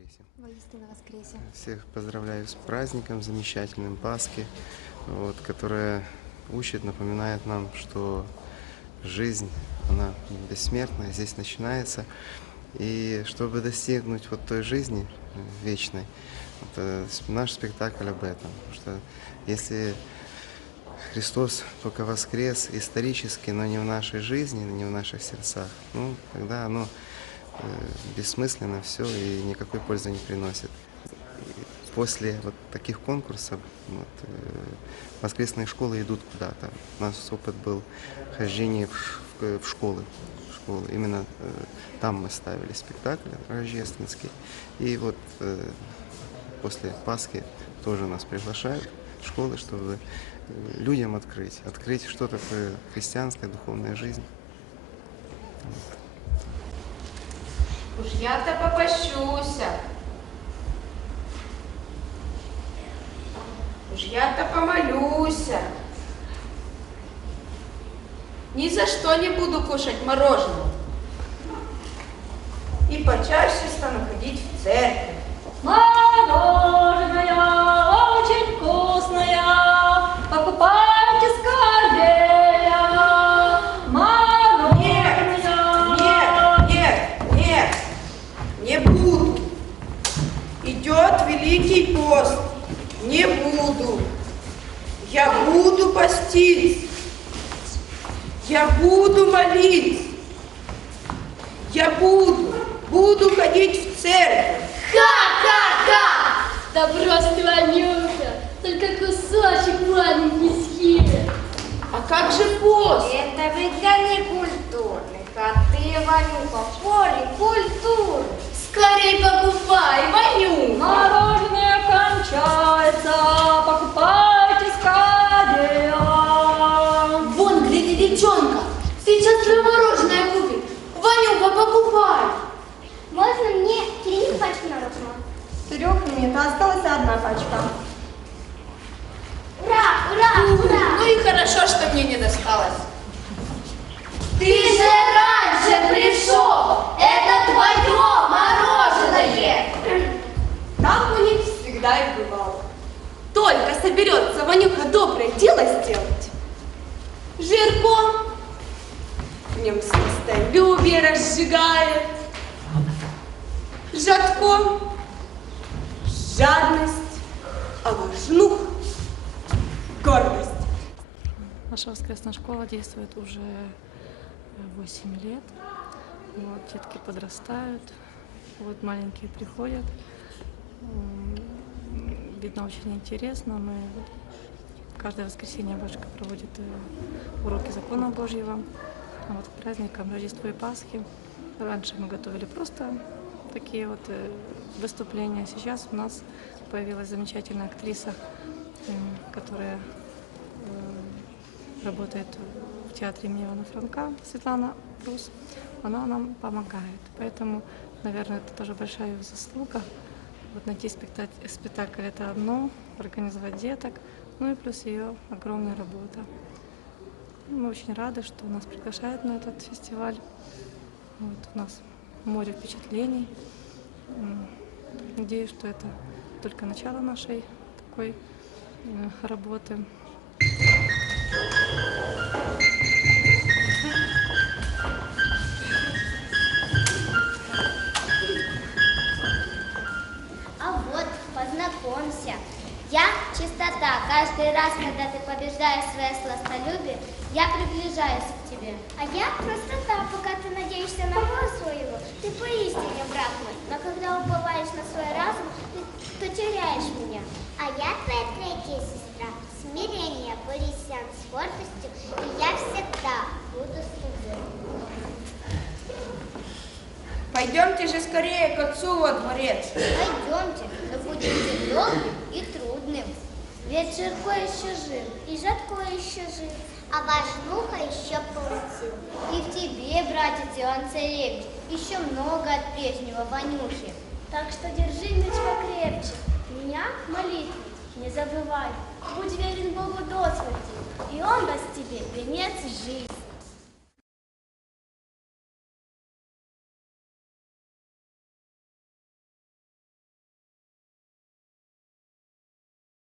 воскресе! Воистину воскресе! Всех поздравляю с праздником замечательным Пасхи, вот, которая учит, напоминает нам, что жизнь, она бессмертная, здесь начинается. И чтобы достигнуть вот той жизни вечной, вот, э, наш спектакль об этом. Потому что если Христос только воскрес исторически, но не в нашей жизни, не в наших сердцах, ну, тогда оно бессмысленно все и никакой пользы не приносит. После вот таких конкурсов вот, э, воскресные школы идут куда-то. У нас опыт был хождение в, ш- в- школы. в школы. Именно э, там мы ставили спектакль рождественский. И вот э, после Пасхи тоже нас приглашают в школы, чтобы э, людям открыть, открыть, что такое христианская духовная жизнь. Уж я-то попощуся. Уж я-то помолюся. Ни за что не буду кушать мороженое. И почаще стану ходить в церковь. Мороженое Идет Великий пост, не буду. Я буду поститься, я буду молиться, я буду, буду ходить в церковь. Ха-ха-ха! Да брось ты, Ванюша, только кусочек маленький съешь. А как же пост? Это ведь для некультурных, а ты, Ванюха, поле культуры. Скорей покупай, досталось. Ты же раньше пришел. Это твое мороженое. Так у них всегда и бывало. Только соберется Ванюха доброе дело сделать. Жирко в нем сластолюбие разжигает. Жатко жадность, а гордость. Наша воскресная школа действует уже 8 лет. Вот, детки подрастают, вот маленькие приходят. Видно, очень интересно. Мы каждое воскресенье батюшка проводит э, уроки закона Божьего. А вот к праздникам Рождества и Пасхи. Раньше мы готовили просто такие вот э, выступления. Сейчас у нас появилась замечательная актриса, которая э, работает в театре имени Ивана Франка, Светлана Рус, она нам помогает. Поэтому, наверное, это тоже большая ее заслуга. Вот найти спектакль, спектакль это одно, организовать деток, ну и плюс ее огромная работа. Мы очень рады, что нас приглашают на этот фестиваль. Вот, у нас море впечатлений. Надеюсь, что это только начало нашей такой э, работы. А вот, познакомься. Я чистота. Каждый раз, когда ты побеждаешь свое сластолюбие, я приближаюсь к тебе. А я простота. Пока ты надеешься на Бога своего, ты поистине брат мой. Но когда уповаешь на свой разум, ты, то теряешь меня. А я твоя третья сестра. Смирение, борисян с гордостью, и я всегда буду с тобой. Пойдемте же скорее к отцу во дворец. Пойдемте, но будете долгим и трудным. Ведь Жирко еще жив, и Жатко еще жив, а ваш Нуха еще получил. И в тебе, братец Иван Царевич, еще много от прежнего Ванюхи. Так что держи меч покрепче. Меня молитвы не забывай. Будь верен Богу до смерти, и Он даст тебе венец жизни.